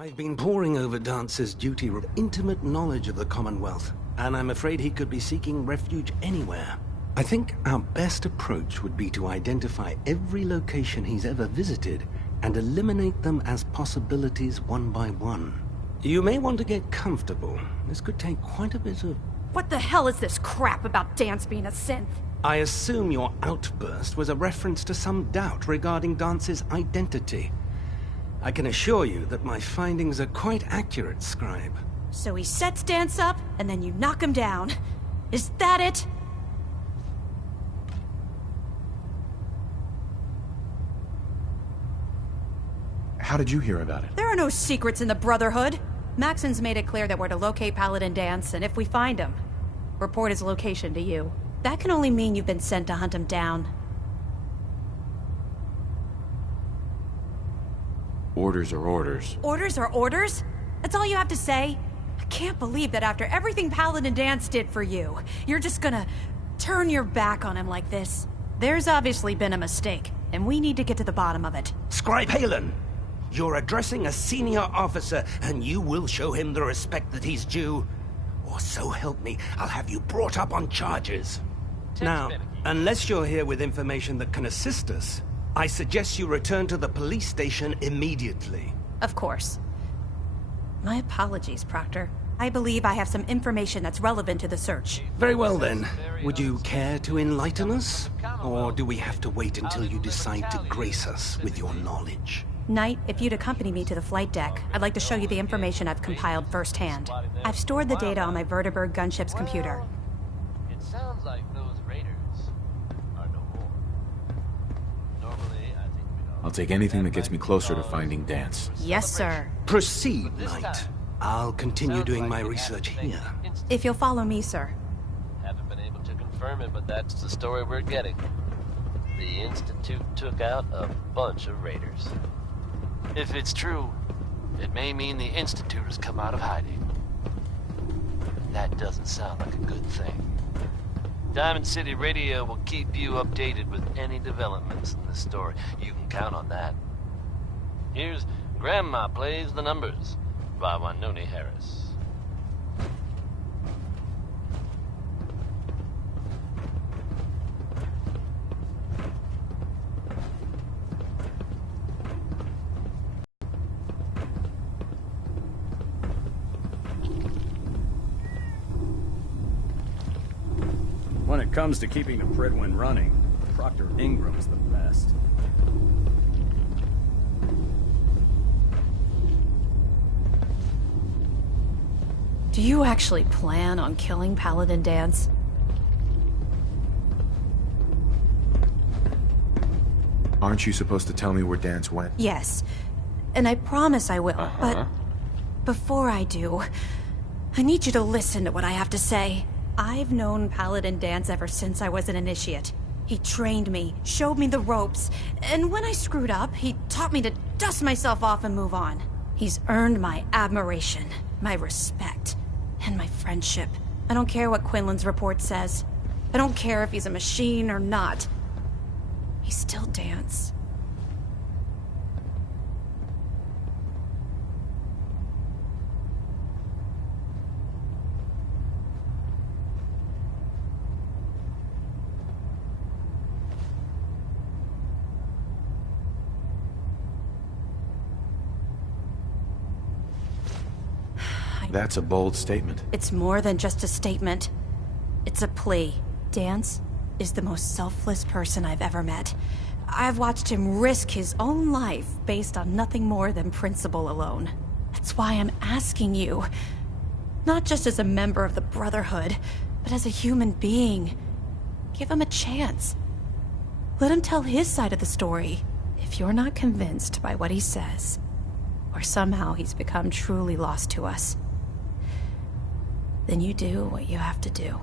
I've been poring over Dance's duty with intimate knowledge of the Commonwealth, and I'm afraid he could be seeking refuge anywhere. I think our best approach would be to identify every location he's ever visited and eliminate them as possibilities one by one. You may want to get comfortable. This could take quite a bit of... What the hell is this crap about Dance being a synth? I assume your outburst was a reference to some doubt regarding Dance's identity. I can assure you that my findings are quite accurate, Scribe. So he sets Dance up, and then you knock him down. Is that it? How did you hear about it? There are no secrets in the Brotherhood. Maxon's made it clear that we're to locate Paladin Dance, and if we find him, report his location to you. That can only mean you've been sent to hunt him down. Orders are orders. Orders are orders? That's all you have to say? I can't believe that after everything Paladin Dance did for you, you're just gonna turn your back on him like this. There's obviously been a mistake, and we need to get to the bottom of it. Scribe Halen! You're addressing a senior officer, and you will show him the respect that he's due. Or so help me, I'll have you brought up on charges. Now, unless you're here with information that can assist us, I suggest you return to the police station immediately. Of course. My apologies, Proctor. I believe I have some information that's relevant to the search. Very well then. Would you care to enlighten us? Or do we have to wait until you decide to grace us with your knowledge? Knight, if you'd accompany me to the flight deck, I'd like to show you the information I've compiled firsthand. I've stored the data on my Vertibird gunship's computer. It sounds like those raiders are no more. Normally, I think we'd I'll take anything that gets me closer to finding Dance. Yes, sir. Proceed, Knight. I'll continue doing my research here. If you'll follow me, sir. Haven't been able to confirm it, but that's the story we're getting. The Institute took out a bunch of raiders. If it's true, it may mean the Institute has come out of hiding. That doesn't sound like a good thing. Diamond City Radio will keep you updated with any developments in this story. You can count on that. Here's Grandma Plays the Numbers by Winona Harris. When it comes to keeping a Pridwin running, Proctor Ingram's the best. Do you actually plan on killing Paladin Dance? Aren't you supposed to tell me where Dance went? Yes. And I promise I will, but before I do, I need you to listen to what I have to say. I've known Paladin Dance ever since I was an initiate. He trained me, showed me the ropes, and when I screwed up, he taught me to dust myself off and move on. He's earned my admiration, my respect, and my friendship. I don't care what Quinlan's report says. I don't care if he's a machine or not. He's still Dance. That's a bold statement. It's more than just a statement. It's a plea. Dance is the most selfless person I've ever met. I've watched him risk his own life based on nothing more than principle alone. That's why I'm asking you. Not just as a member of the Brotherhood, but as a human being. Give him a chance. Let him tell his side of the story. If you're not convinced by what he says, or somehow he's become truly lost to us, then you do what you have to do.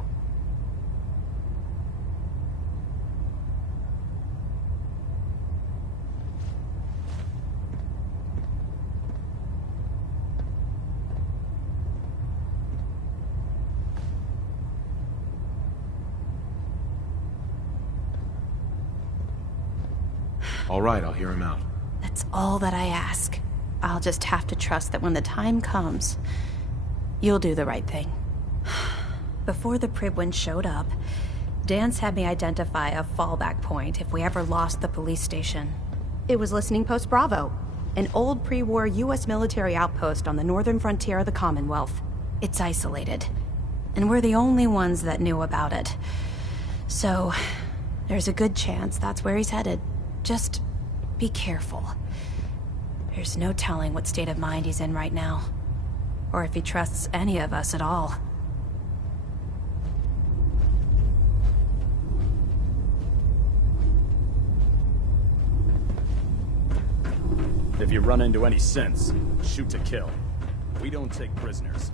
All right, I'll hear him out. That's all that I ask. I'll just have to trust that when the time comes, you'll do the right thing. Before the Pribwin showed up, Dance had me identify a fallback point if we ever lost the police station. It was Listening Post Bravo, an old pre-war U.S. military outpost on the northern frontier of the Commonwealth. It's isolated, and we're the only ones that knew about it. So, there's a good chance that's where he's headed. Just be careful. There's no telling what state of mind he's in right now, or if he trusts any of us at all. If you run into any sense, shoot to kill. We don't take prisoners.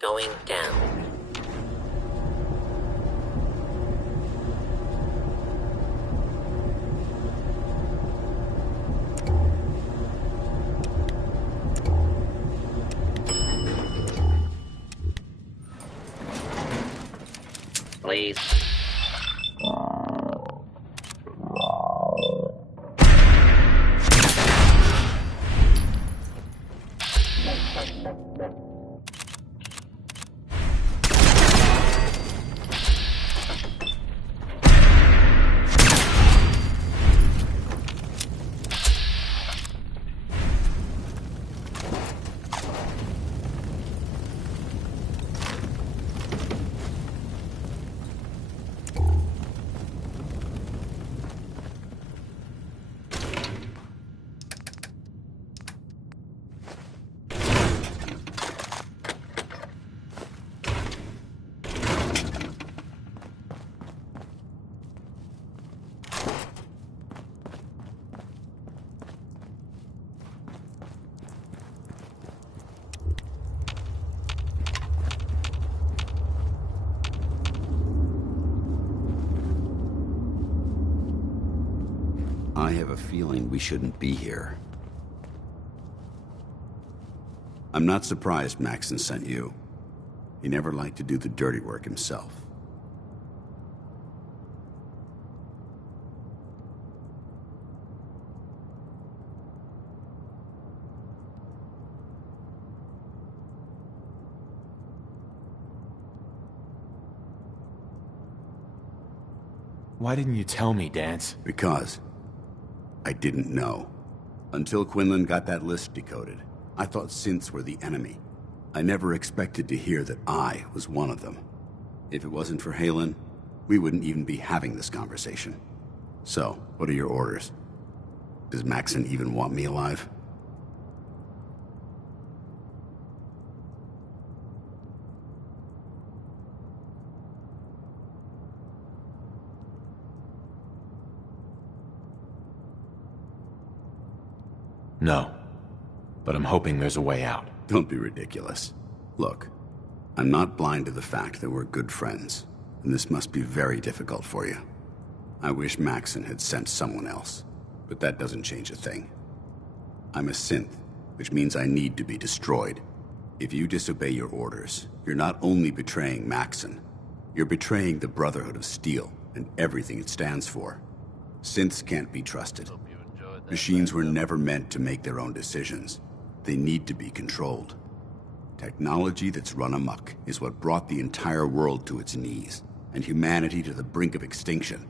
Going down. Please. have a feeling we shouldn't be here. I'm not surprised Maxon sent you. He never liked to do the dirty work himself. Why didn't you tell me, Dance? Because I didn't know. Until Quinlan got that list decoded, I thought synths were the enemy. I never expected to hear that I was one of them. If it wasn't for Halen, we wouldn't even be having this conversation. So, what are your orders? Does Maxon even want me alive? No. But I'm hoping there's a way out. Don't be ridiculous. Look, I'm not blind to the fact that we're good friends, and this must be very difficult for you. I wish Maxon had sent someone else, but that doesn't change a thing. I'm a synth, which means I need to be destroyed. If you disobey your orders, you're not only betraying Maxon, you're betraying the Brotherhood of Steel and everything it stands for. Synths can't be trusted. Machines were never meant to make their own decisions. They need to be controlled. Technology that's run amok is what brought the entire world to its knees, and humanity to the brink of extinction.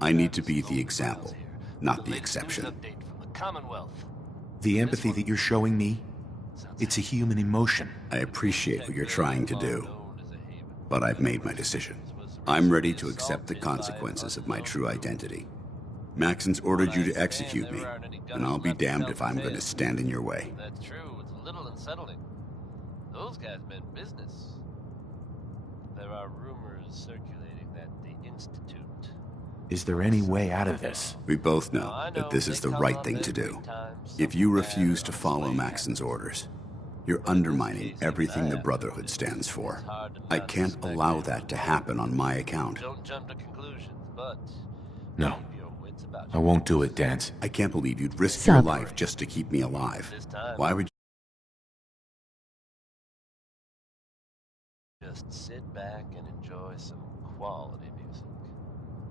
I need to be the example, not the exception. The empathy that you're showing me, it's a human emotion. I appreciate what you're trying to do, but I've made my decision. I'm ready to accept the consequences of my true identity. Maxon's ordered you to execute me, and I'll be damned if I'm going to stand in your way. That's true. It's a little unsettling. Those guys meant business. There are rumors circulating that the Institute... Is there any way out of this? We both know that this is the right thing to do. If you refuse to follow Maxon's orders, you're undermining everything the Brotherhood stands for. I can't allow that to happen on my account. Don't jump to conclusions, but... No. I won't do it, Dance. I can't believe you'd risk your life just to keep me alive. Why would you... Just sit back and enjoy some quality music,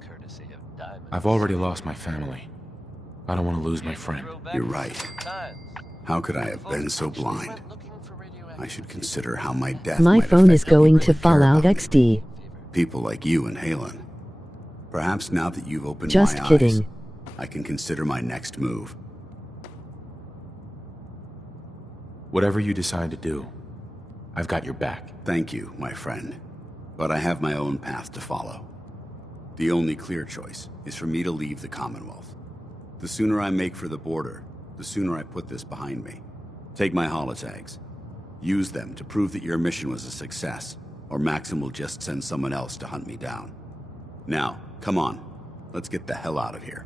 courtesy of Diamond. I've already lost my family. I don't want to lose my friend. You're right. How could I have been so blind? I should consider how my death My might phone is affect people going who to care Fallout about me. XD. People like you and Halen. Perhaps now that you've opened Just my kidding. eyes, I can consider my next move. Whatever you decide to do, I've got your back. Thank you, my friend. But I have my own path to follow. The only clear choice is for me to leave the Commonwealth. The sooner I make for the border, the sooner I put this behind me. Take my holotags. Use them to prove that your mission was a success, or Maxon will just send someone else to hunt me down. Now, come on. Let's get the hell out of here.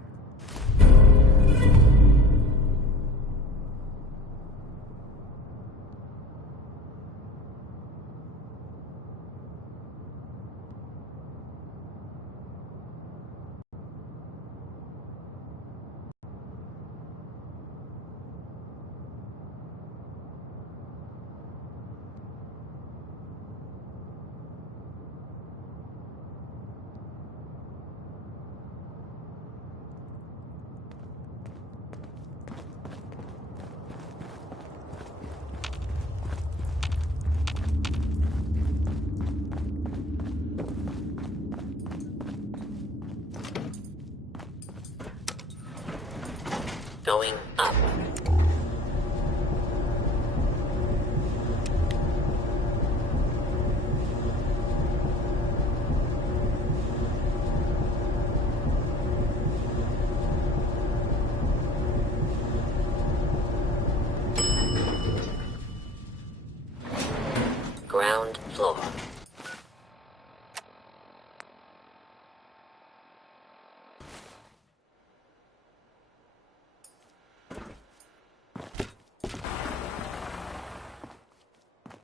Going up. Ground floor.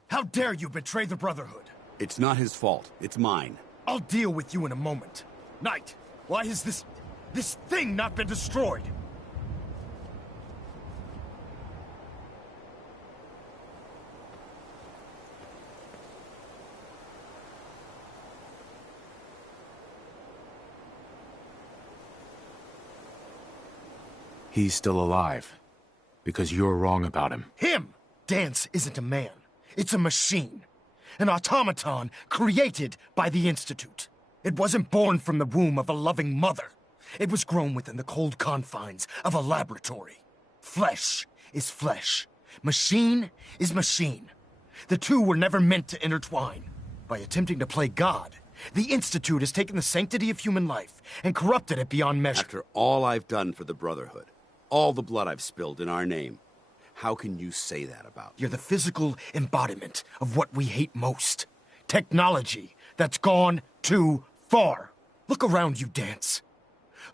How dare you betray the Brotherhood? It's not his fault. It's mine. I'll deal with you in a moment. Knight, why has this thing not been destroyed? He's still alive. Because you're wrong about him. Him! Dance isn't a man. It's a machine. An automaton created by the Institute. It wasn't born from the womb of a loving mother. It was grown within the cold confines of a laboratory. Flesh is flesh. Machine is machine. The two were never meant to intertwine. By attempting to play God, the Institute has taken the sanctity of human life and corrupted it beyond measure. After all I've done for the Brotherhood, all the blood I've spilled in our name, how can you say that about me? You're the physical embodiment of what we hate most. Technology that's gone too far. Look around you, Dance.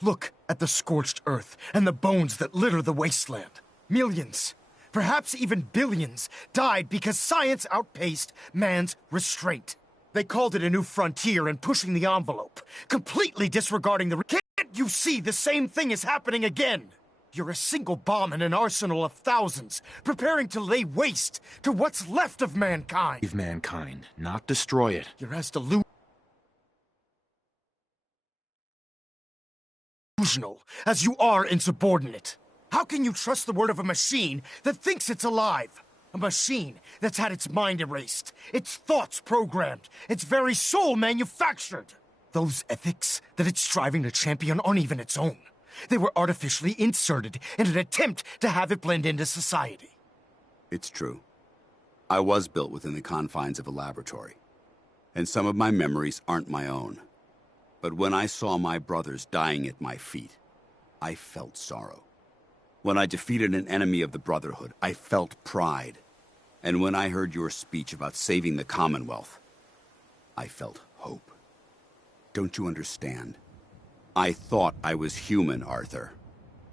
Look at the scorched earth and the bones that litter the wasteland. Millions, perhaps even billions, died because science outpaced man's restraint. They called it a new frontier and pushing the envelope, completely disregarding the... Can't you see the same thing is happening again? You're a single bomb in an arsenal of thousands, preparing to lay waste to what's left of mankind. Save mankind, not destroy it. You're as delusional as you are insubordinate. How can you trust the word of a machine that thinks it's alive? A machine that's had its mind erased, its thoughts programmed, its very soul manufactured. Those ethics that it's striving to champion aren't even its own. They were artificially inserted in an attempt to have it blend into society. It's true. I was built within the confines of a laboratory, and some of my memories aren't my own. But when I saw my brothers dying at my feet, I felt sorrow. When I defeated an enemy of the Brotherhood, I felt pride. And when I heard your speech about saving the Commonwealth, I felt hope. Don't you understand? I thought I was human, Arthur.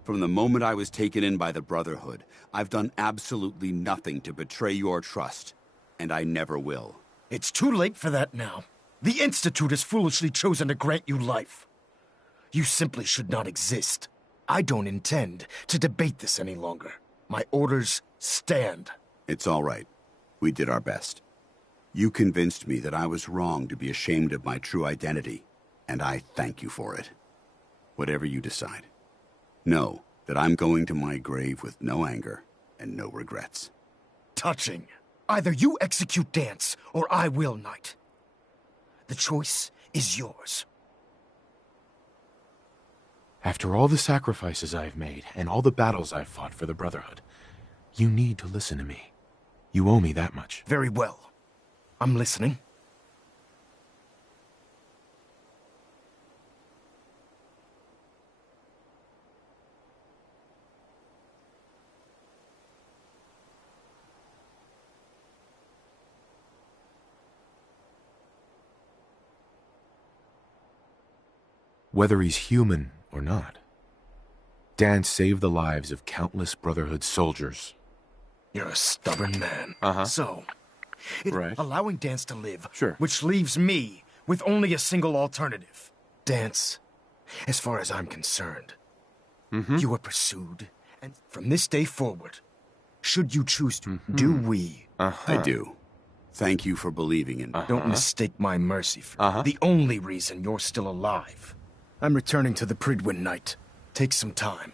From the moment I was taken in by the Brotherhood, I've done absolutely nothing to betray your trust, and I never will. It's too late for that now. The Institute has foolishly chosen to grant you life. You simply should not exist. I don't intend to debate this any longer. My orders stand. It's all right. We did our best. You convinced me that I was wrong to be ashamed of my true identity, and I thank you for it. Whatever you decide, know that I'm going to my grave with no anger and no regrets. Touching. Either you execute Dance, or I will, Knight. The choice is yours. After all the sacrifices I've made, and all the battles I've fought for the Brotherhood, you need to listen to me. You owe me that much. Very well. I'm listening. Whether he's human or not, Dance saved the lives of countless Brotherhood soldiers. You're a stubborn man. So, Right. allowing Dance to live, Sure. which leaves me with only a single alternative. Dance, as far as I'm concerned, you were pursued, and from this day forward, should you choose to, do we... I do. Thank you for believing in me. Don't mistake my mercy for the only reason you're still alive. I'm returning to the Pridwin, Knight. Take some time.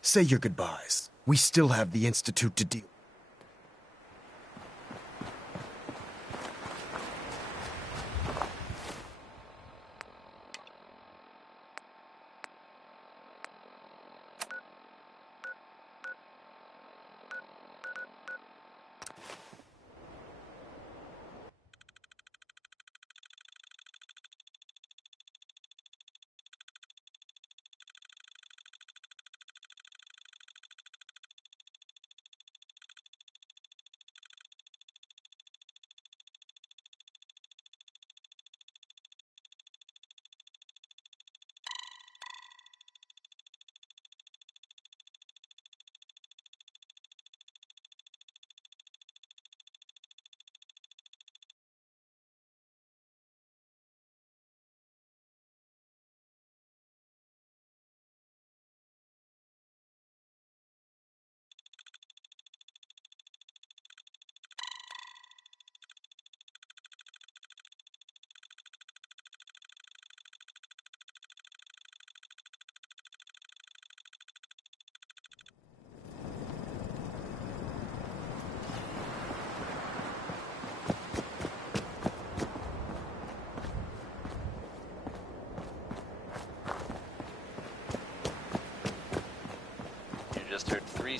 Say your goodbyes. We still have the Institute to deal.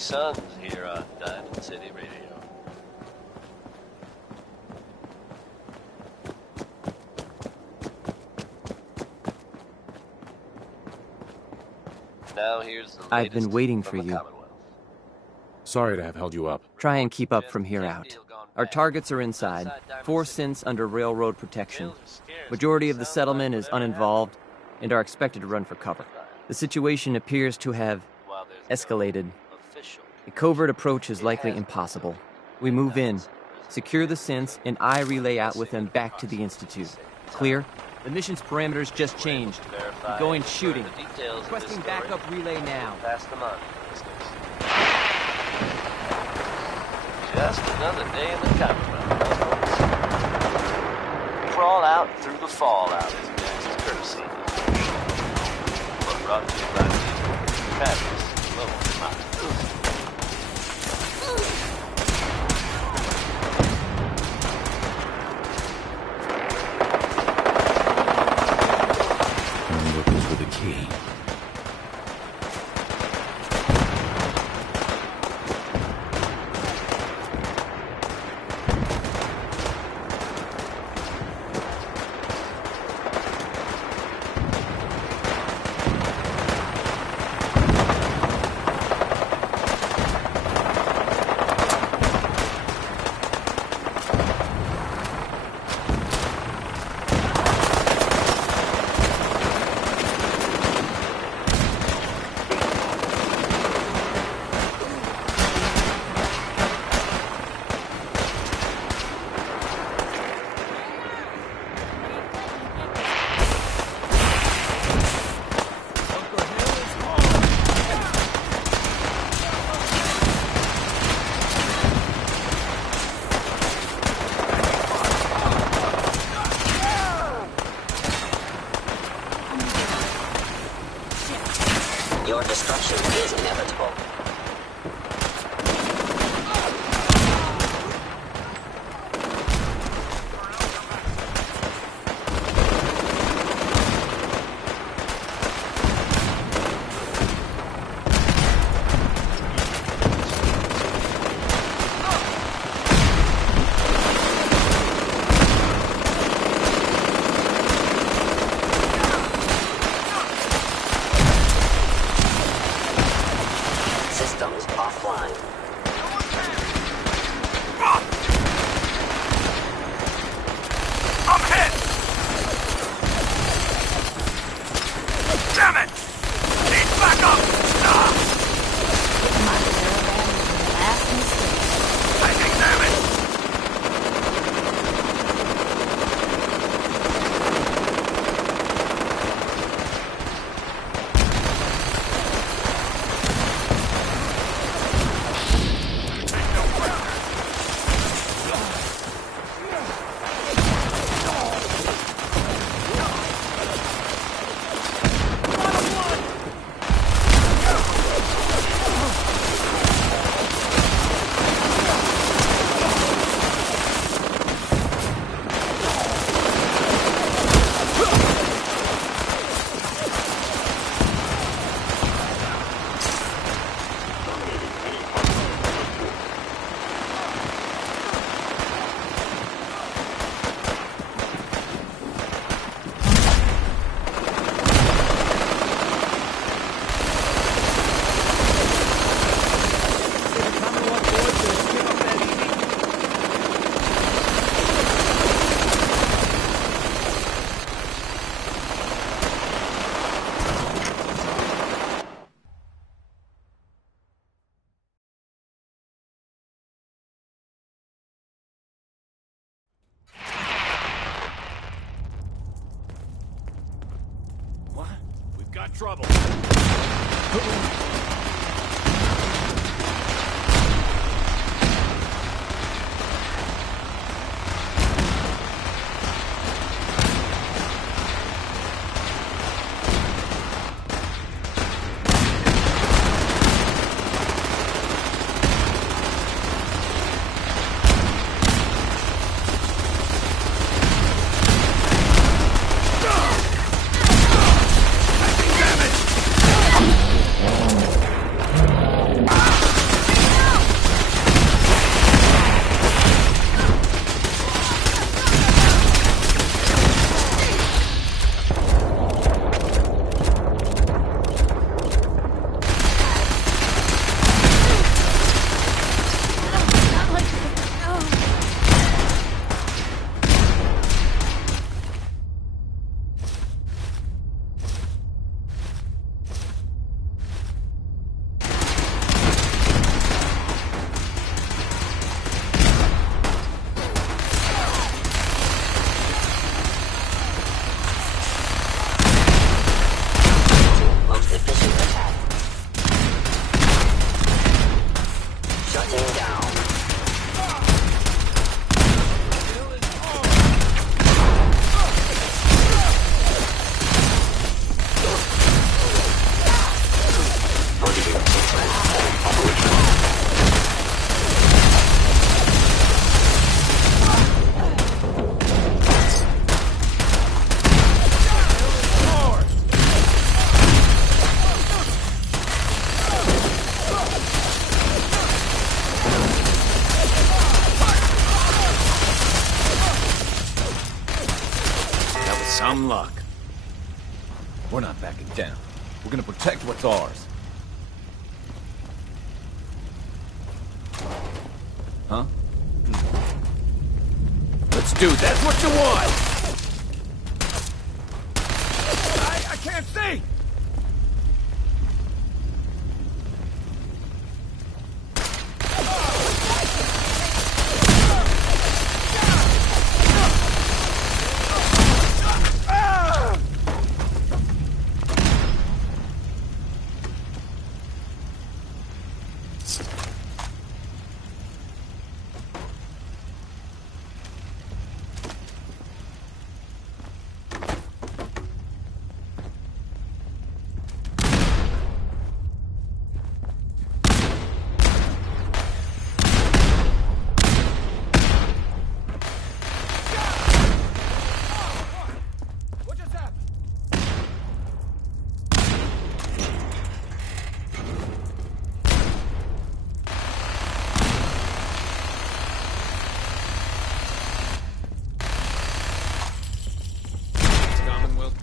Sons here on Diamond City Radio. Now here's the I've been latest waiting from for the you. Commonwealth. Sorry to have held you up. Try and keep up from here out. Our targets are inside, 4 synths under railroad protection. Majority of the settlement is uninvolved and are expected to run for cover. The situation appears to have escalated. A covert approach is likely impossible. We move in, secure the synths, and I relay out with them back to the Institute. Clear? The mission's parameters just changed. We're going shooting. Requesting backup relay now. Pass them on, listeners. Just another day in the Commonwealth, huh, folks? Crawl out through the fallout is next, courtesy. But brought to you by the fabulous local mountains. I'm looking for the key. Your destruction is inevitable. Systems offline. I'm hit! Damn it! Need backup! My caravan was the last mistake. Taking damage! What? We've got trouble. Damage! Some luck. We're not backing down. We're gonna protect what's ours. Huh? Let's do that. That's what you want! I can't see!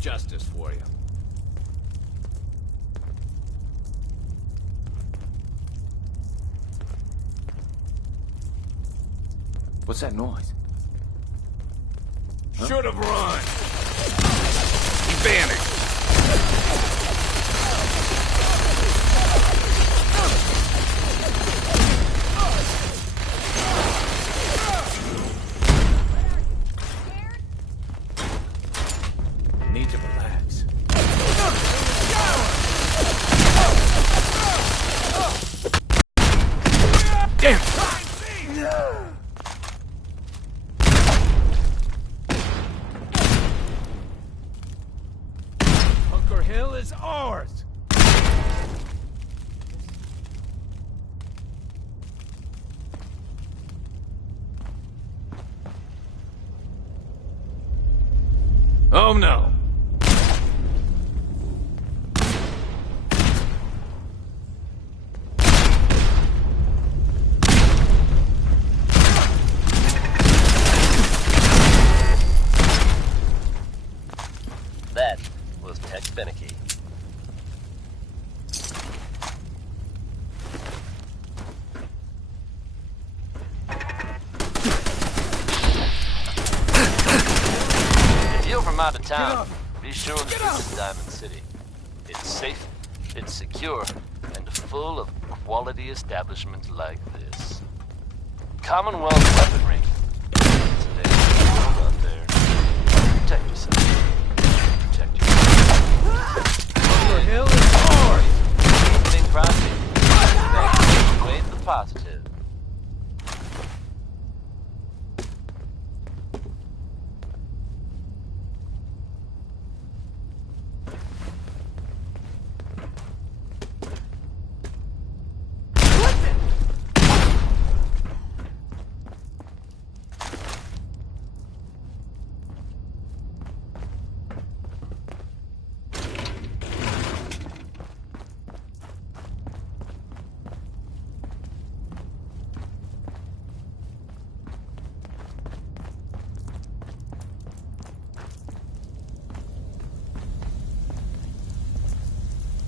Justice for you. What's that noise? Huh? Should have run! He vanished! Need to relax. Damn! Bunker Hill is ours! Oh no! That was Tech Finicky. If you're from out of town, be sure to visit Diamond City. It's safe, it's secure, and full of quality establishments like this. Commonwealth weaponry. It's a dangerous world out there. Protect yourself. Protect yourself. Bunker Hill is ours! Evening Crosby. Wait the positive.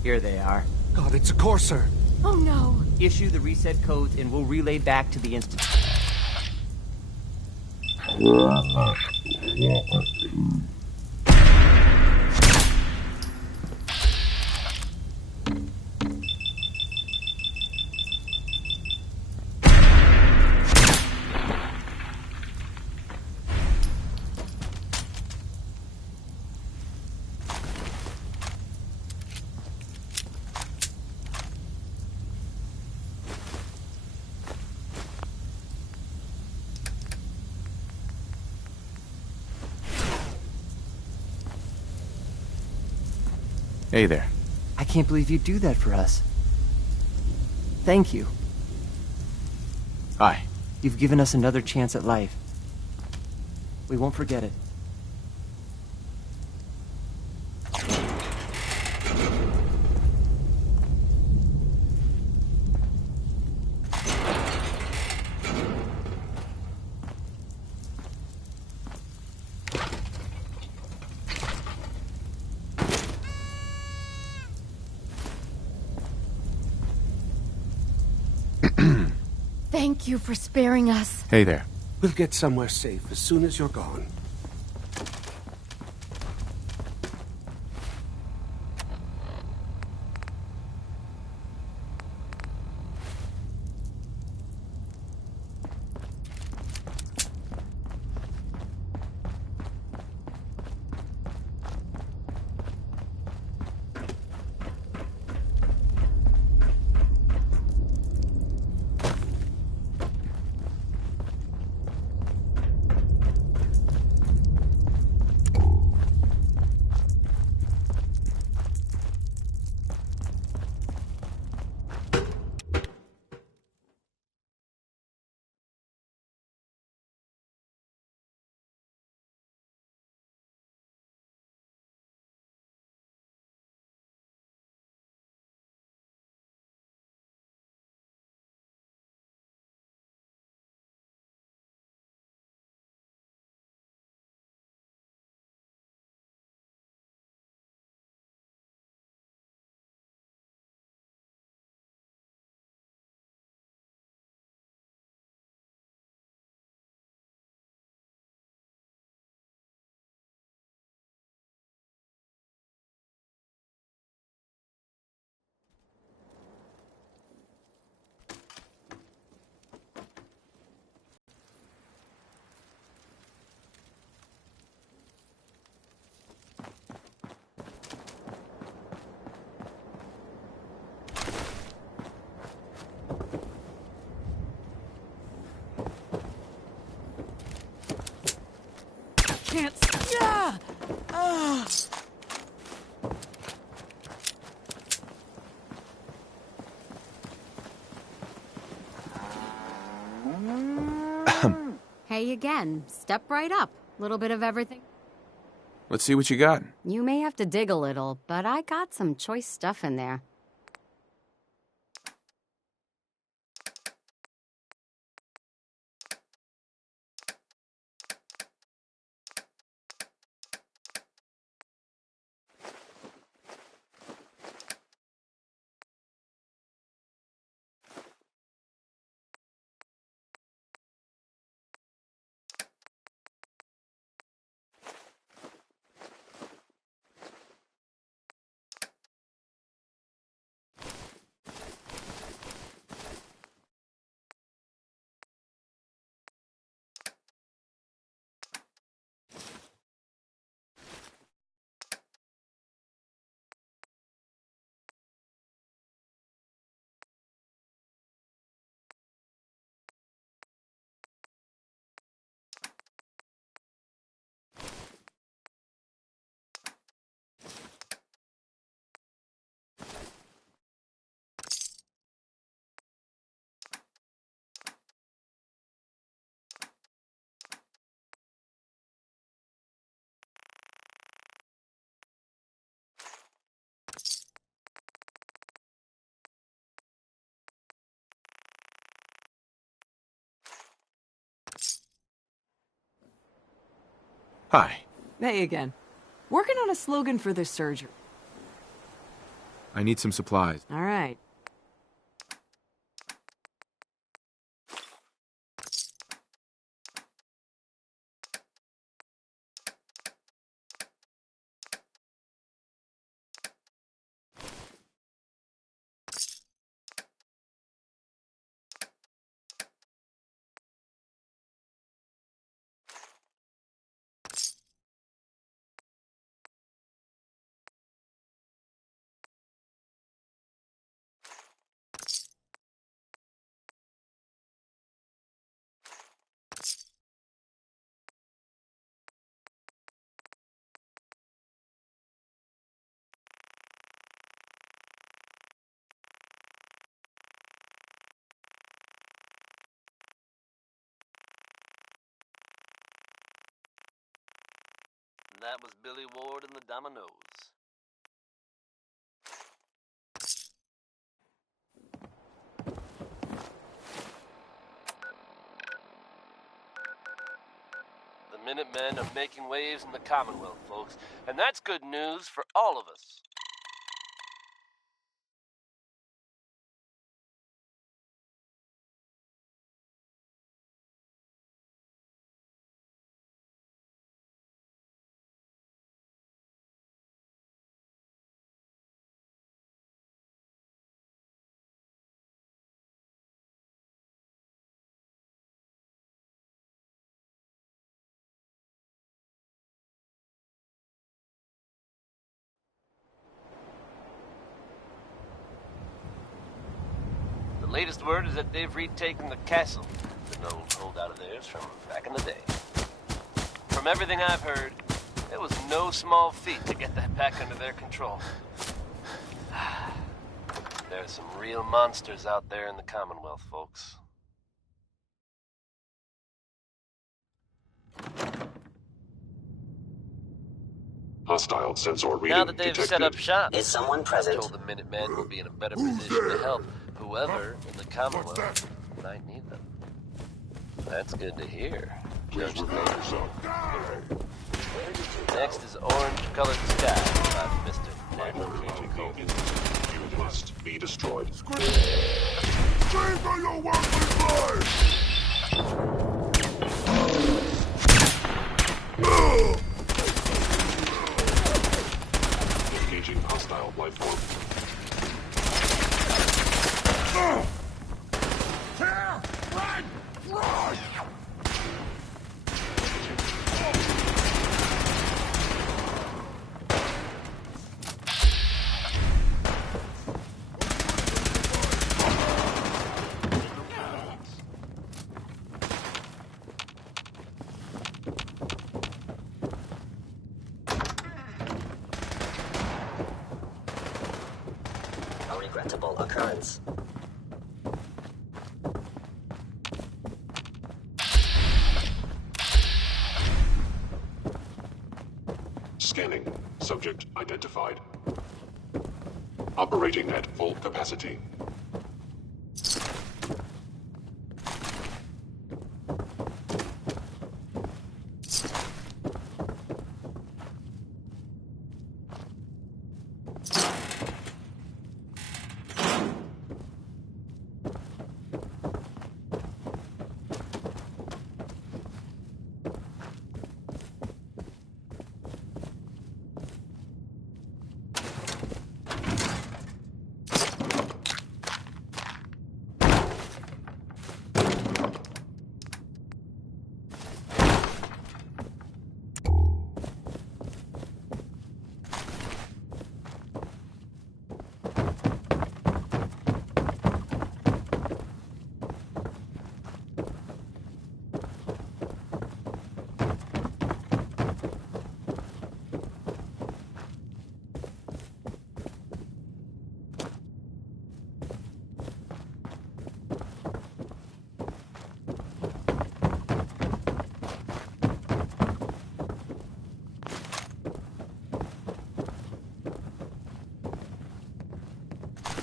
Here they are. God, it's a Corsair. Oh no. Issue the reset codes and we'll relay back to the Institute. Hey there. I can't believe you'd do that for us. Thank you. Hi. You've given us another chance at life. We won't forget it. Thank you for sparing us. Hey there. We'll get somewhere safe as soon as you're gone. Can't. Yeah! Hey again. Step right up. Little bit of everything. Let's see what you got. You may have to dig a little, but I got some choice stuff in there. Hi. Hey again. Working on a slogan for this surgery. I need some supplies. All right. That was Billy Ward and the Dominoes. The Minutemen are making waves in the Commonwealth, folks, and that's good news for all of us. Latest word is that they've retaken the castle. An old holdout of theirs from back in the day. From everything I've heard, it was no small feat to get that back under their control. There are some real monsters out there in the Commonwealth, folks. Hostile sensor reading Now that they've detected. set up shop, Is someone present? I'm told the Minutemen will be in a better position to help whoever in the Commonwealth might need them. That's good to hear. Don't you think? Next is Orange-Colored Sky by Mr. Natural. You must be destroyed. Engaging hostile life form. A regrettable occurrence. Scanning. Subject identified. Operating at full capacity.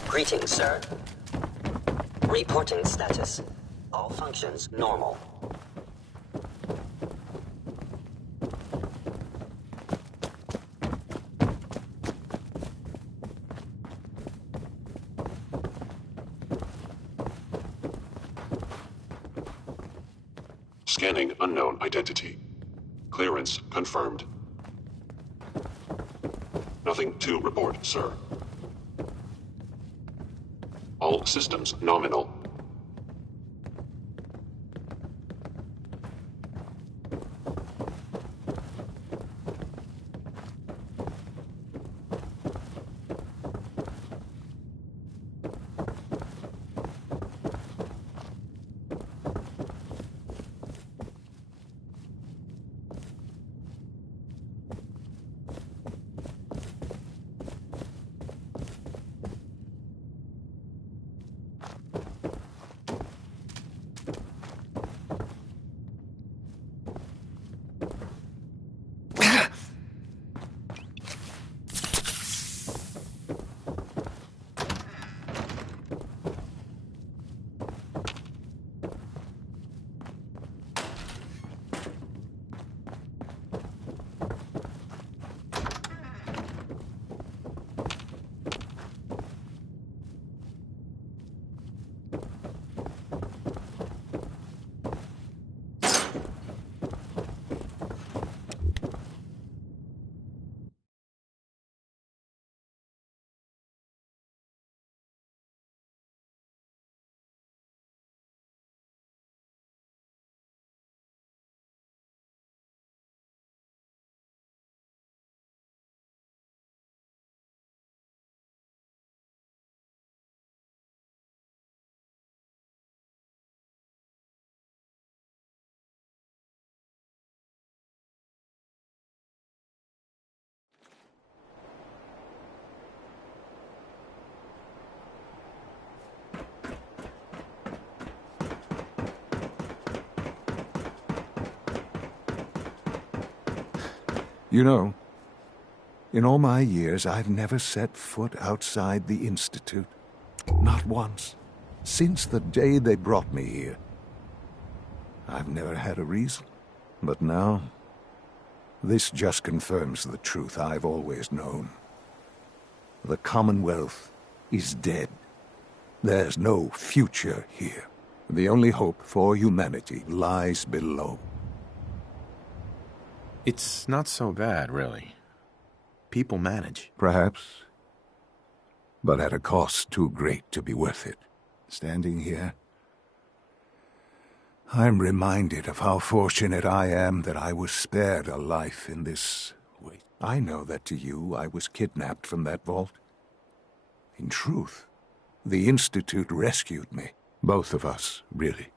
Greetings, sir. Reporting status. All functions normal. Scanning unknown identity. Clearance confirmed. Nothing to report, sir. All systems nominal. You know, in all my years, I've never set foot outside the Institute. Not once. Since the day they brought me here. I've never had a reason. But now, this just confirms the truth I've always known. The Commonwealth is dead. There's no future here. The only hope for humanity lies below. It's not so bad, really. People manage. Perhaps. But at a cost too great to be worth it. Standing here, I'm reminded of how fortunate I am that I was spared a life in this way. I know that to you, I was kidnapped from that vault. In truth, the Institute rescued me. Both of us, really.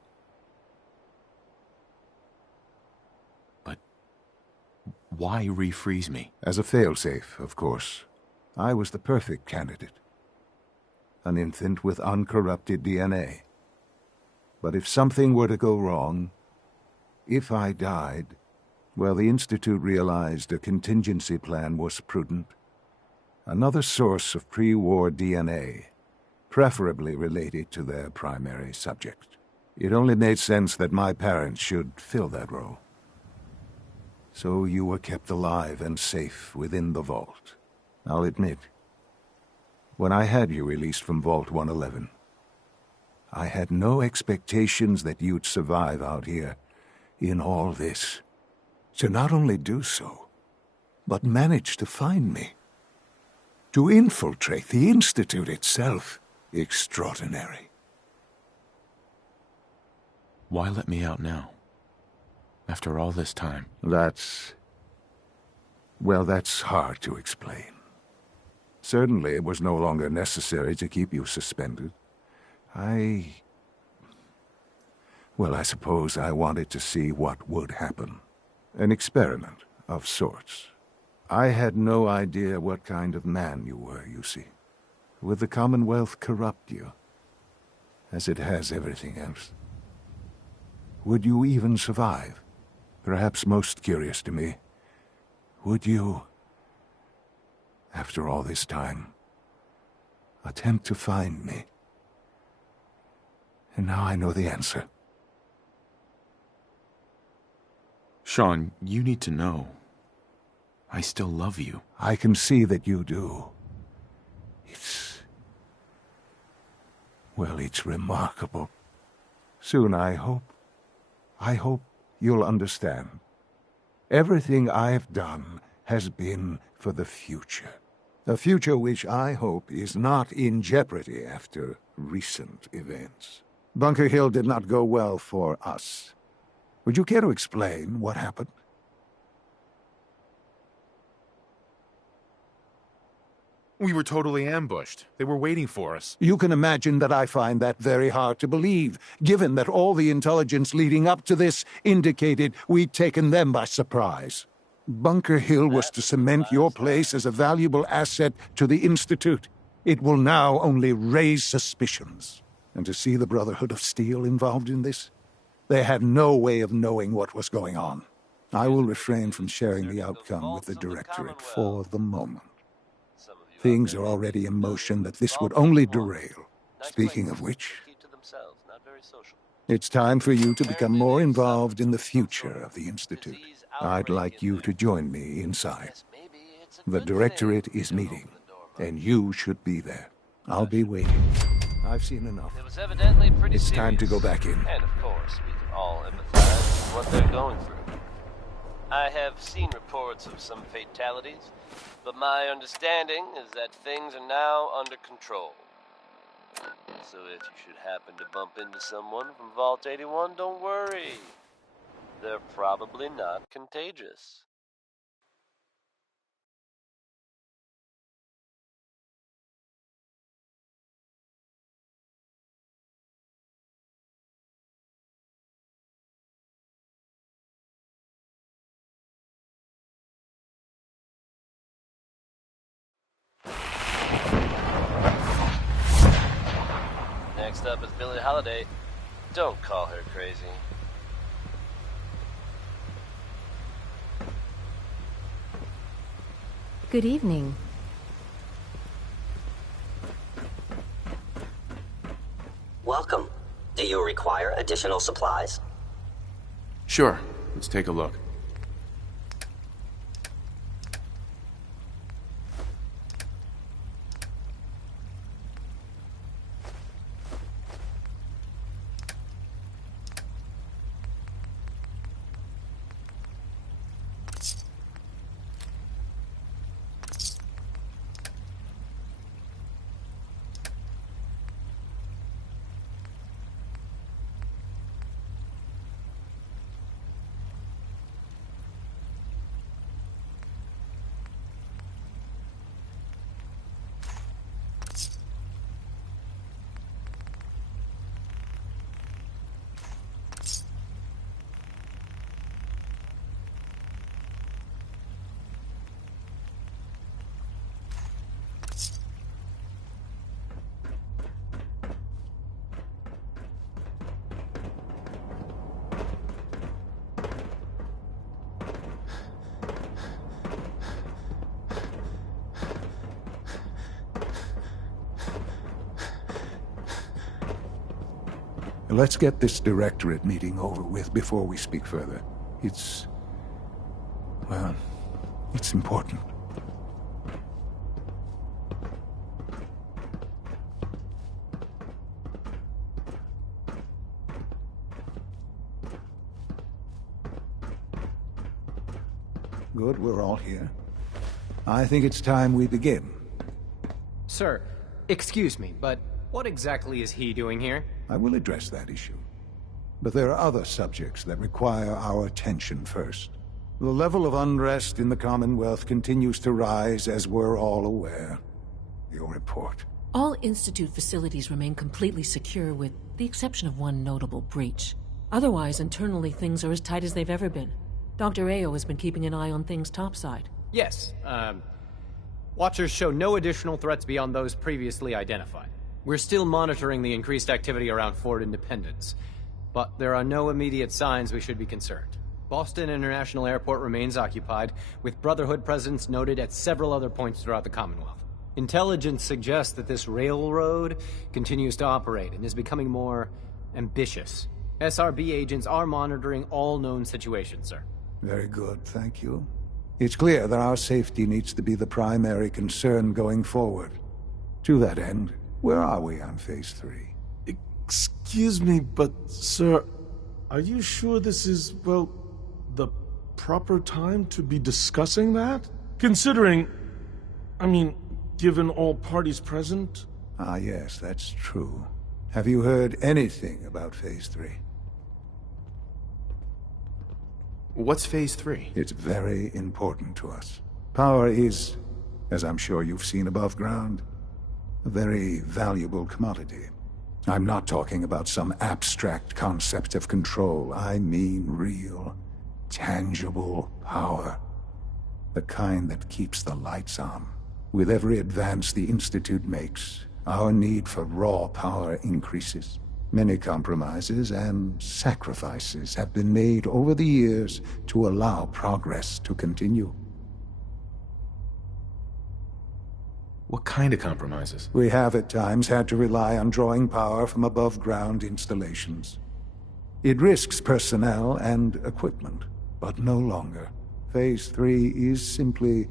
But why refreeze me? As a failsafe, of course. I was the perfect candidate. An infant with uncorrupted DNA. But if something were to go wrong, if I died, well, the Institute realized a contingency plan was prudent. Another source of pre-war DNA, preferably related to their primary subject. It only made sense that my parents should fill that role. So you were kept alive and safe within the vault. I'll admit, when I had you released from Vault 111, I had no expectations that you'd survive out here in all this. To not only do so, but manage to find me. To infiltrate the Institute itself. Extraordinary. Why let me out now? After all this time? That's hard to explain. Certainly it was no longer necessary to keep you suspended. I suppose I wanted to see what would happen. An experiment of sorts. I had no idea what kind of man you were, you see. Would the Commonwealth corrupt you, as it has everything else? Would you even survive? Perhaps most curious to me, would you, after all this time, attempt to find me? And now I know the answer. Sean, you need to know. I still love you. I can see that you do. It's remarkable. Soon, I hope you'll understand. Everything I've done has been for the future. A future which I hope is not in jeopardy after recent events. Bunker Hill did not go well for us. Would you care to explain what happened? We were totally ambushed. They were waiting for us. You can imagine that I find that very hard to believe, given that all the intelligence leading up to this indicated we'd taken them by surprise. Bunker Hill was to cement your place as a valuable asset to the Institute. It will now only raise suspicions. And to see the Brotherhood of Steel involved in this? They had no way of knowing what was going on. I will refrain from sharing the outcome with the Directorate for the moment. Things are already in motion that this would only derail. Speaking of which, it's time for you to become more involved in the future of the Institute. I'd like you to join me inside. The Directorate is meeting, and you should be there. I'll be waiting. I've seen enough. It was evidently pretty It's serious. time to go back in. And of course, we can all empathize with what they're going through. I have seen reports of some fatalities, but my understanding is that things are now under control. So if you should happen to bump into someone from Vault 81, don't worry. They're probably not contagious. Next up is Billie Holiday. Don't call her crazy. Good evening. Welcome. Do you require additional supplies? Sure. Let's take a look. Let's get this directorate meeting over with before we speak further. Well, it's important. Good, we're all here. I think it's time we begin. Sir, excuse me, but what exactly is he doing here? I will address that issue. But there are other subjects that require our attention first. The level of unrest in the Commonwealth continues to rise, as we're all aware. Your report. All Institute facilities remain completely secure with the exception of one notable breach. Otherwise, internally, things are as tight as they've ever been. Dr. Ayo has been keeping an eye on things topside. Yes, Watchers show no additional threats beyond those previously identified. We're still monitoring the increased activity around Fort Independence, but there are no immediate signs we should be concerned. Boston International Airport remains occupied, with Brotherhood presence noted at several other points throughout the Commonwealth. Intelligence suggests that this railroad continues to operate and is becoming more ambitious. SRB agents are monitoring all known situations, sir. Very good, thank you. It's clear that our safety needs to be the primary concern going forward. To that end, where are we on Phase 3? Excuse me, but, sir, are you sure this is, well, the proper time to be discussing that? Considering, given all parties present? Ah, yes, that's true. Have you heard anything about Phase 3? What's Phase 3? It's very important to us. Power is, as I'm sure you've seen above ground, a very valuable commodity. I'm not talking about some abstract concept of control. I mean real, tangible power. The kind that keeps the lights on. With every advance the Institute makes, our need for raw power increases. Many compromises and sacrifices have been made over the years to allow progress to continue. What kind of compromises? We have at times had to rely on drawing power from above-ground installations. It risks personnel and equipment, but no longer. Phase 3 is simply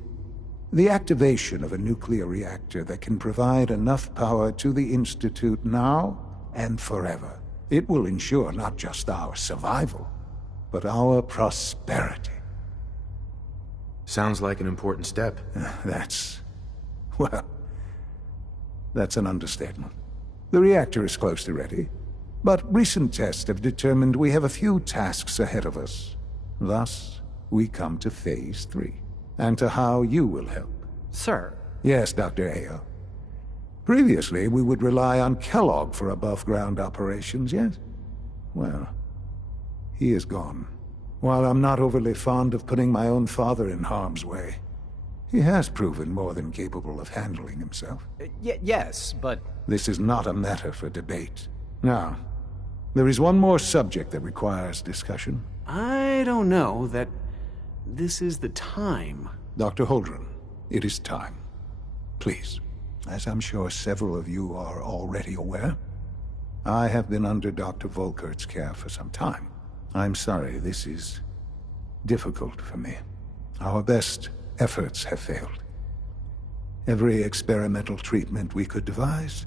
the activation of a nuclear reactor that can provide enough power to the Institute now and forever. It will ensure not just our survival, but our prosperity. Sounds like an important step. Well, that's an understatement. The reactor is close to ready, but recent tests have determined we have a few tasks ahead of us. Thus, we come to Phase 3, and to how you will help. Sir? Yes, Dr. Ayo. Previously, we would rely on Kellogg for above-ground operations, yes? Well, he is gone. While I'm not overly fond of putting my own father in harm's way, he has proven more than capable of handling himself. Yes, but... This is not a matter for debate. Now, there is one more subject that requires discussion. I don't know that this is the time. Dr. Holdren, it is time. Please. As I'm sure several of you are already aware, I have been under Dr. Volkert's care for some time. I'm sorry, this is difficult for me. Our best efforts have failed. Every experimental treatment we could devise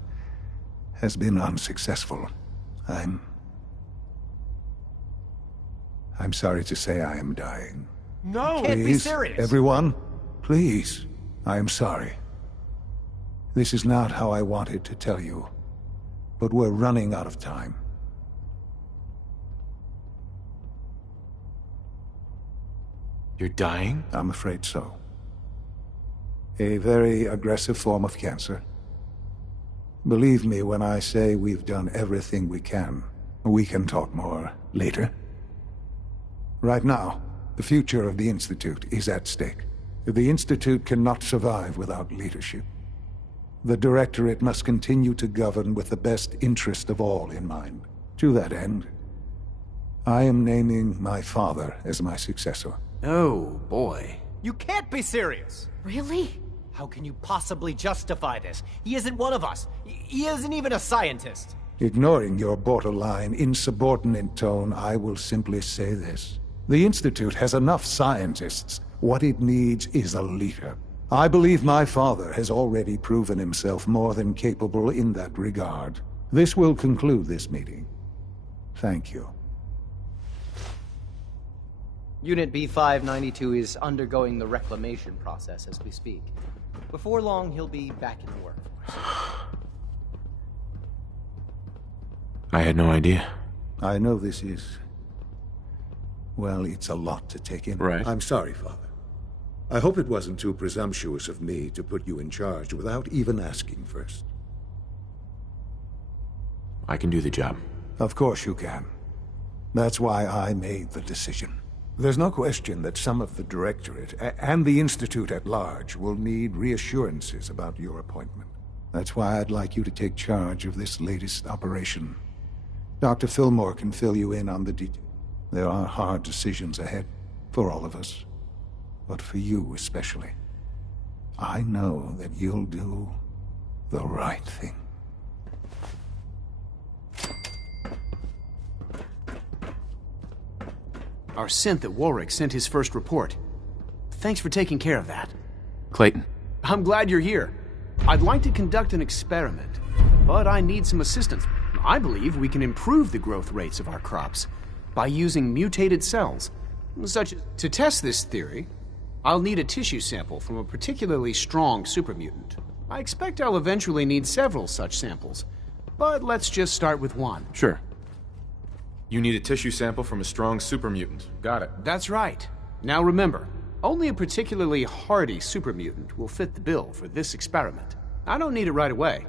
has been unsuccessful. I'm sorry to say I am dying. No! Please, Can't be serious! Everyone, please. I am sorry. This is not how I wanted to tell you, but we're running out of time. You're dying? I'm afraid so. A very aggressive form of cancer. Believe me when I say we've done everything we can. We can talk more later. Right now, the future of the Institute is at stake. The Institute cannot survive without leadership. The Directorate must continue to govern with the best interest of all in mind. To that end, I am naming my father as my successor. Oh, boy. You can't be serious! Really? How can you possibly justify this? He isn't one of us. He isn't even a scientist. Ignoring your borderline, insubordinate tone, I will simply say this. The Institute has enough scientists. What it needs is a leader. I believe my father has already proven himself more than capable in that regard. This will conclude this meeting. Thank you. Unit B592 is undergoing the reclamation process as we speak. Before long, he'll be back in the workforce. I had no idea. I know this is... well, it's a lot to take in. Right. I'm sorry, Father. I hope it wasn't too presumptuous of me to put you in charge without even asking first. I can do the job. Of course you can. That's why I made the decision. There's no question that some of the Directorate and the Institute at large will need reassurances about your appointment. That's why I'd like you to take charge of this latest operation. Dr. Fillmore can fill you in on the details. There are hard decisions ahead for all of us, but for you especially. I know that you'll do the right thing. Our synth at Warwick sent his first report. Thanks for taking care of that. Clayton. I'm glad you're here. I'd like to conduct an experiment, but I need some assistance. I believe we can improve the growth rates of our crops by using mutated cells. To test this theory, I'll need a tissue sample from a particularly strong supermutant. I expect I'll eventually need several such samples, but let's just start with one. Sure. You need a tissue sample from a strong supermutant. Got it. That's right. Now remember, only a particularly hardy supermutant will fit the bill for this experiment. I don't need it right away,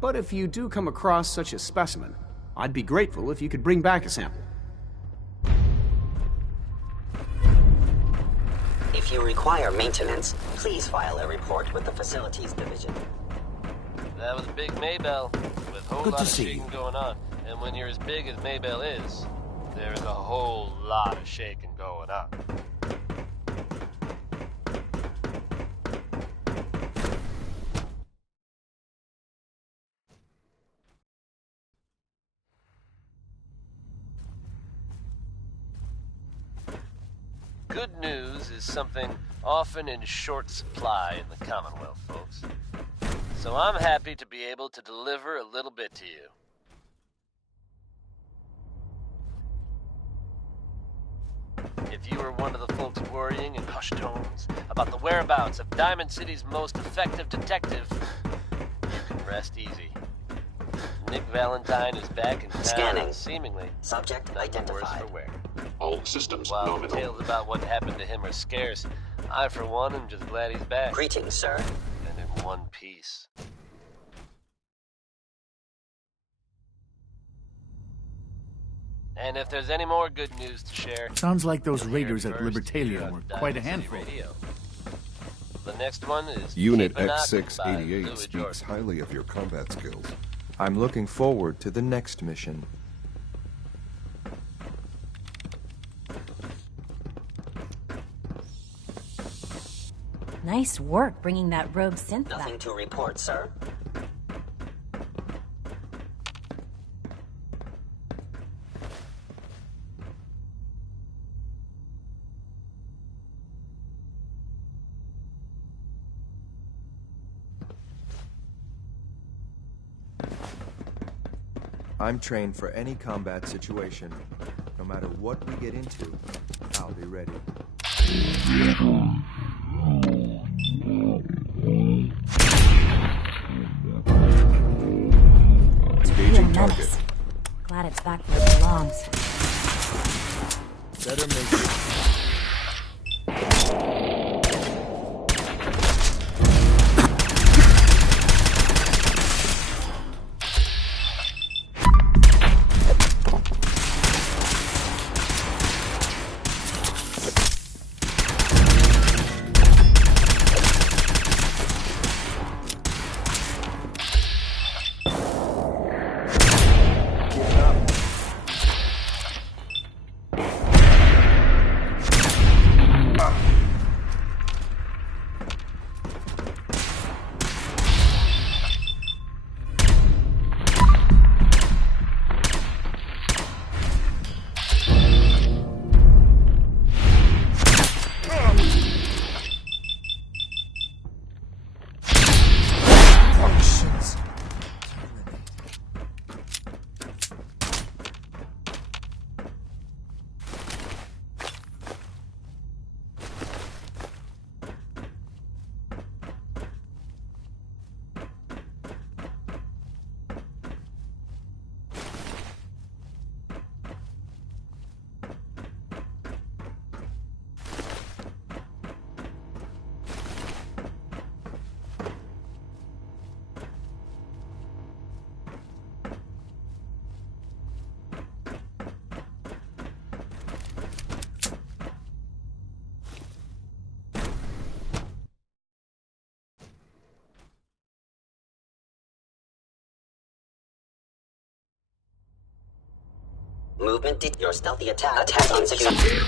but if you do come across such a specimen, I'd be grateful if you could bring back a sample. If you require maintenance, please file a report with the Facilities Division. That was Big Maybell, with a whole lot of shaking going on. And when you're as big as Maybell is, there is a whole lot of shaking going on. Good news is something often in short supply in the Commonwealth, folks. So I'm happy to be able to deliver a little bit to you. If you were one of the folks worrying in hushed tones about the whereabouts of Diamond City's most effective detective, rest easy. Nick Valentine is back in town. Scanning. Seemingly. Subject Worse identified. for wear. All systems While nominal. details about what happened to him are scarce, I, for one, am just glad he's back. Greetings, sir. And in one piece. And if there's any more good news to share... Sounds like those you'll hear raiders it at first Libertalia here were on quite a Diamond City handful. Radio. The next one is... Unit Keep an Eye by X688 Louis speaks Jordan. highly of your combat skills. I'm looking forward to the next mission. Nice work bringing that rogue synth back. Nothing to report, sir. I'm trained for any combat situation. No matter what we get into, I'll be ready. Engaging target. Glad it's back where it belongs. Better make it. Movement your stealthy attack unsuccessful.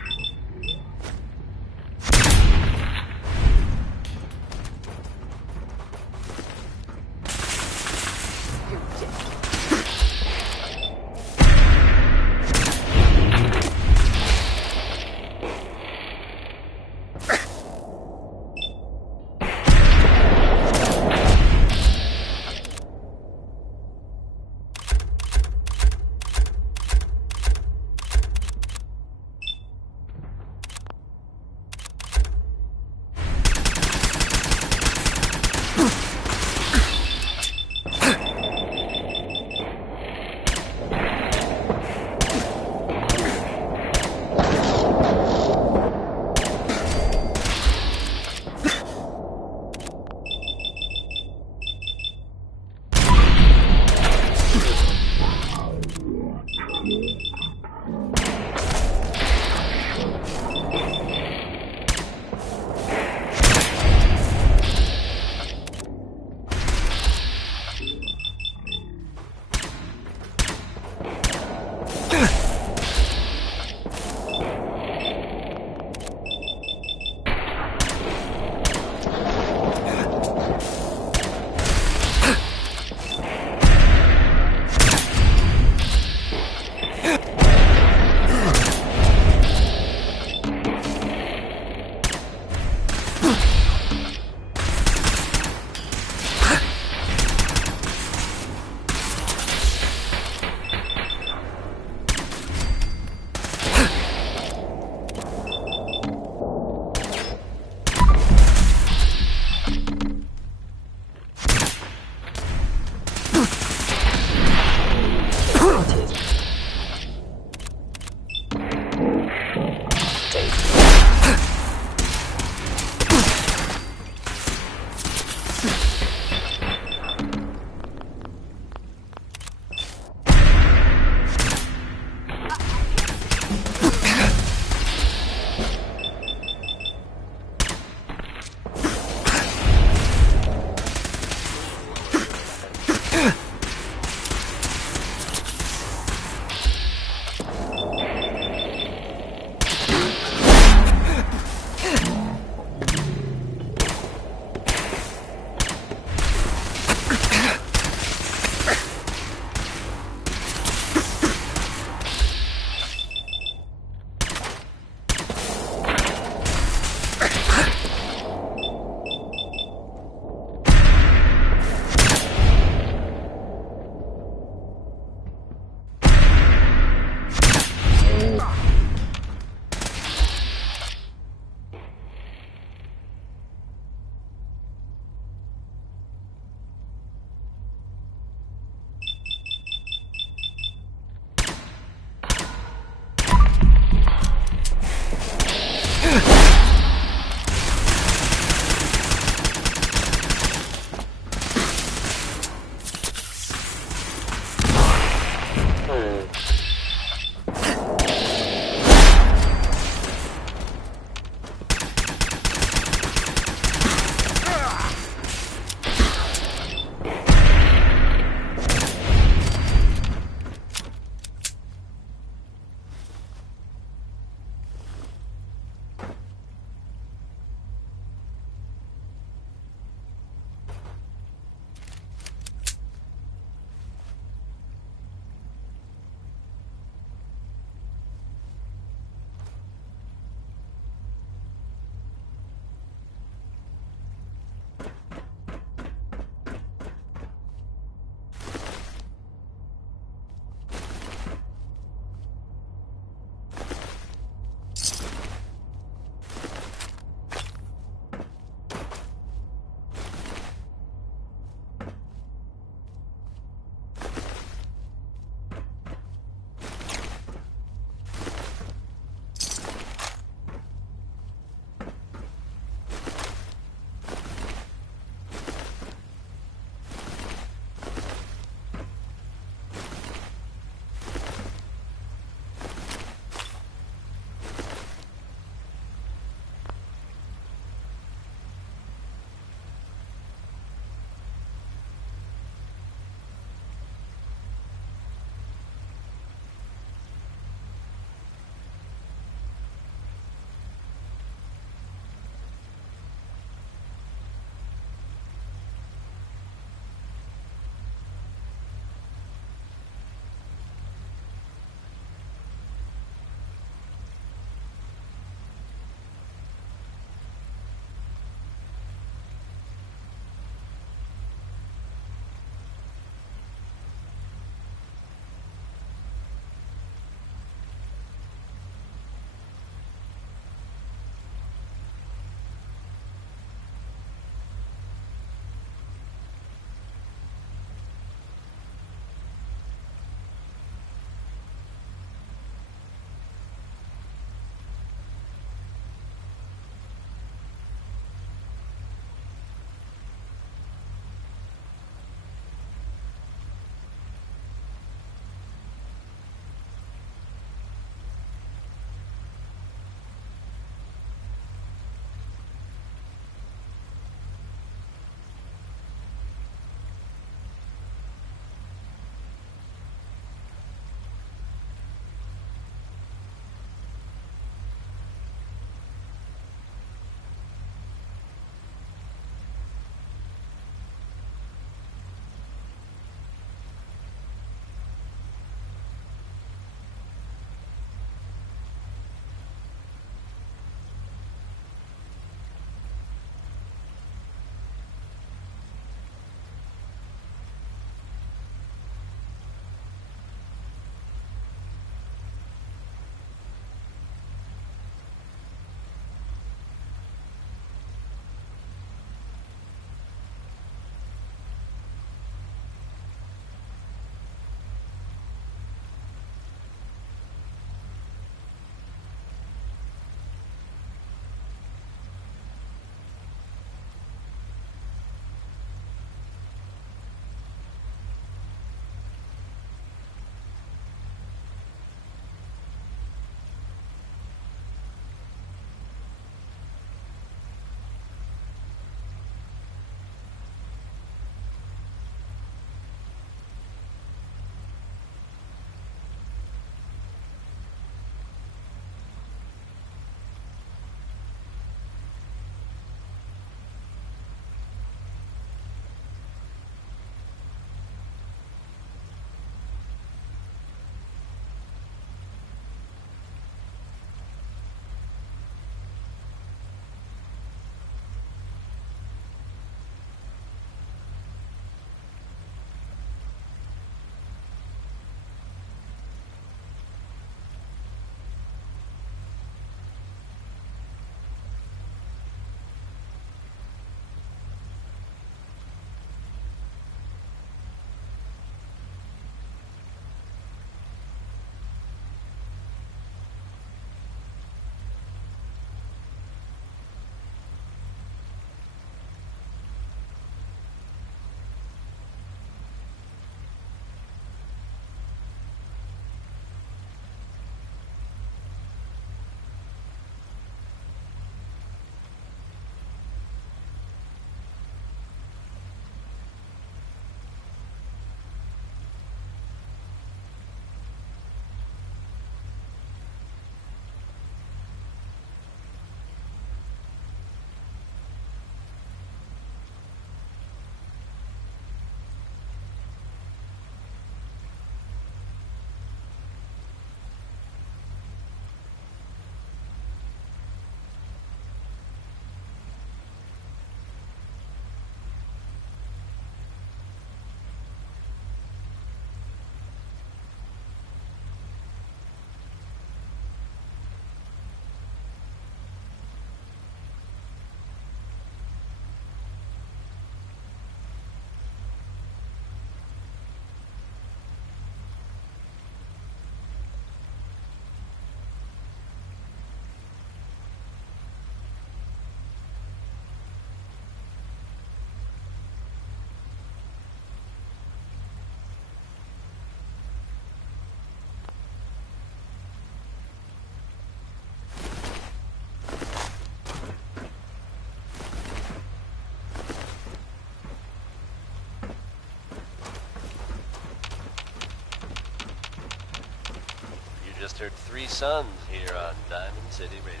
entered 3 suns here on Diamond City Radio.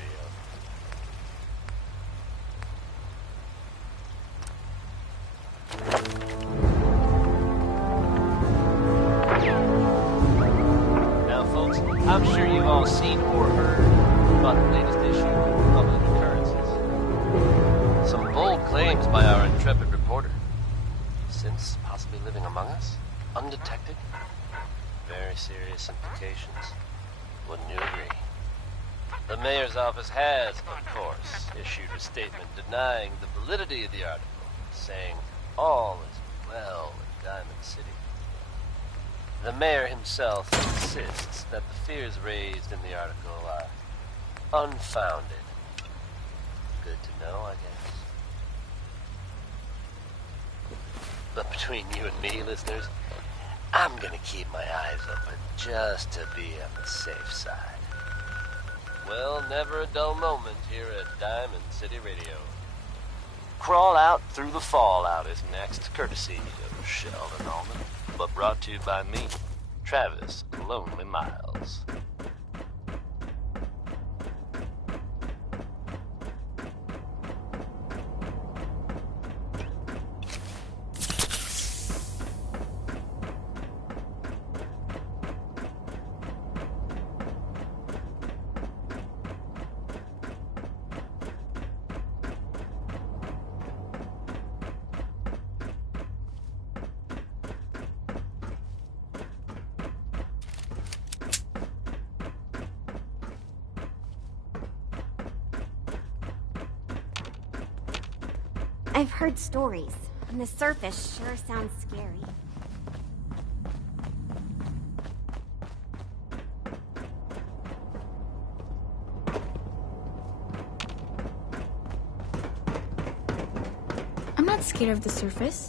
Now, folks, I'm sure you've all seen or heard about the latest issue of Public Occurrences. Some bold claims by our intrepid reporter. Since possibly living among us, undetected. Very serious implications. Wouldn't you agree? The mayor's office has, of course, issued a statement denying the validity of the article, saying all is well in Diamond City. The mayor himself insists that the fears raised in the article are unfounded. Good to know, I guess. But between you and me, listeners, I'm gonna keep my eyes open just to be on the safe side. Well, never a dull moment here at Diamond City Radio. Crawl Out Through the Fallout is next, courtesy of Sheldon Allman, but brought to you by me, Travis Lonely Miles. I've heard stories. On the surface, sure sounds scary. I'm not scared of the surface.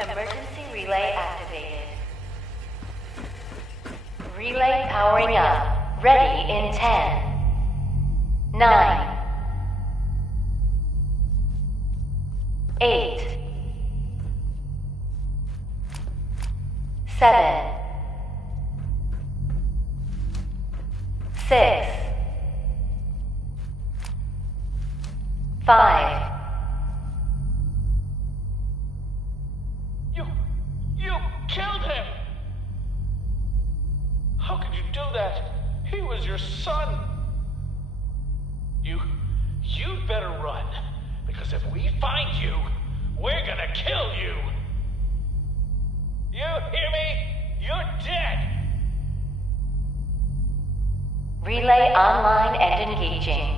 Emergency relay activated. Relay powering up. Ready in 10, 9, 8, 7, 6, 5. You killed him! How could you do that? He was your son. You'd better run, because if we find you, we're gonna kill you. You hear me? You're dead! Relay online and engaging.